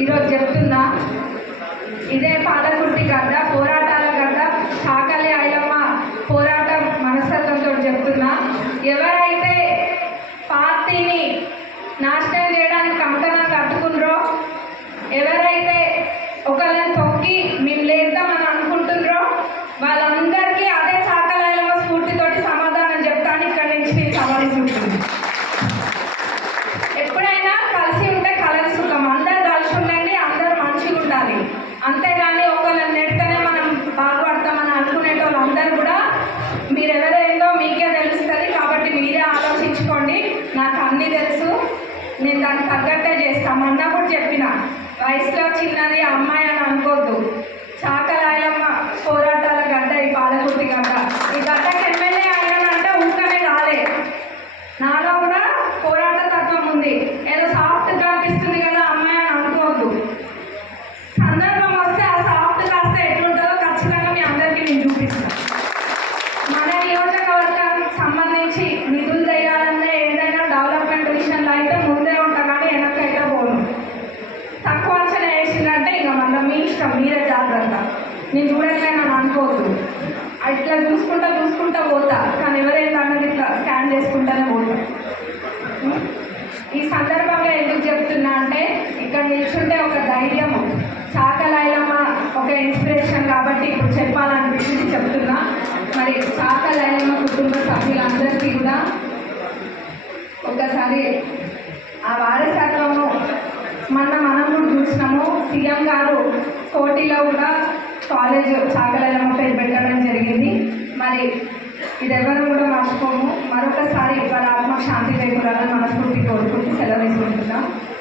ఈరోజు చెప్తున్నా, ఇదే పాలకుర్తి గడ్డ, పోరాటాల గడ్డ, చాకలి ఐలమ్మ పోరాట మనస్తత్వంతో చెప్తున్నా. ఎవరైతే పార్టీని నాశనం చేయడానికి కంకణం కట్టుకుండ్రో, ఎవరైతే ఒకళ్ళని తొక్కి మేము లేద్దామని అనుకుంటుండ్రో, వాళ్ళందరికీ అదే చాకలి ఐలమ్మ స్ఫూర్తితోటి సమాధానం చెప్తాను. ఇక్కడి నుంచి నేను సవాలిస్తుంటుంది. ఎప్పుడైనా కలిసి ఉంటే కలసి సుఖం. అందరు కలిసి ఉండండి, అందరూ మంచిగా ఉండాలి. అంతేగాని ఒకళ్ళని నెడితేనే మనం బాగుపడతామని అనుకునేటోళ్ళు అందరూ కూడా మీరు ఎవరేందో మీకే తెలుస్తుంది. కాబట్టి మీరే ఆలోచించుకోండి. నాకు అన్నీ తెలుసు, నేను దానికి తగ్గట్టే చేస్తాను. మొన్న కూడా చెప్పిన, వయసులో చిన్నది అమ్మాయి అని అనుకోవద్దు. చాకలి ఐలమ్మ పోరాటాల గడ్డ ఈ పాలకుర్తి గడ్డ. ఈ గడ్డకి ఎమ్మెల్యే అయినానంటే ఊకనే రాలే. నాలో కూడా పోరాట తత్వం ఉంది. ఏదో సాఫ్ట్ కనిపిస్తుంది కదా అమ్మాయి అని అనుకోవద్దు. సందర్భం వస్తే ఆ సాఫ్ట్ కాస్త ఎట్లుంటుందో ఖచ్చితంగా మీ అందరికీ నేను చూపిస్తాను. మన నియోజకవర్గానికి సంబంధించి నిధులు చేయాలన్నా ఏదైనా డెవలప్మెంట్ విషయంలో అయితే ముందే ఉంటా, కానీ వెనక్కైతే పోను. తక్కువ అంచనా వేసిందంటే ఇక మళ్ళీ మీ ఇష్టం, మీరే జాగ్రత్త. నేను చూడట్లే నన్ను అనుకోవద్దు. ఇట్లా చూసుకుంటా పోతా, కానీ ఎవరైనా ఇట్లా స్కాన్ చేసుకుంటానే పోతా. ఈ సందర్భంగా ఎందుకు చెప్తున్నా అంటే, ఇక్కడ నిల్చుంటే ఒక ధైర్యము, చాకలి ఐలమ్మ ఒక ఇన్స్పిరేషన్ కాబట్టి ఇప్పుడు చెప్పాలనిపించింది చెప్తున్నా. మరి చాకలి ఐలమ్మ కుటుంబ సభ్యులందరికీ కూడా ఒకసారి ఆ వారసత్వము మనం కూడా చూసినాము. సీఎం గారు కోటిలో కూడా కాలేజ్ చాకలి ఐలమ్మ పేరు పెట్టడం జరిగింది. మరి ఇది ఎవరు కూడా మర్చిపోము. మరొకసారి వాళ్ళ ఆత్మకు శాంతి చేకూరాలని మనస్ఫూర్తి కోరుకుంటూ సెలవు తీసుకుంటున్నాం.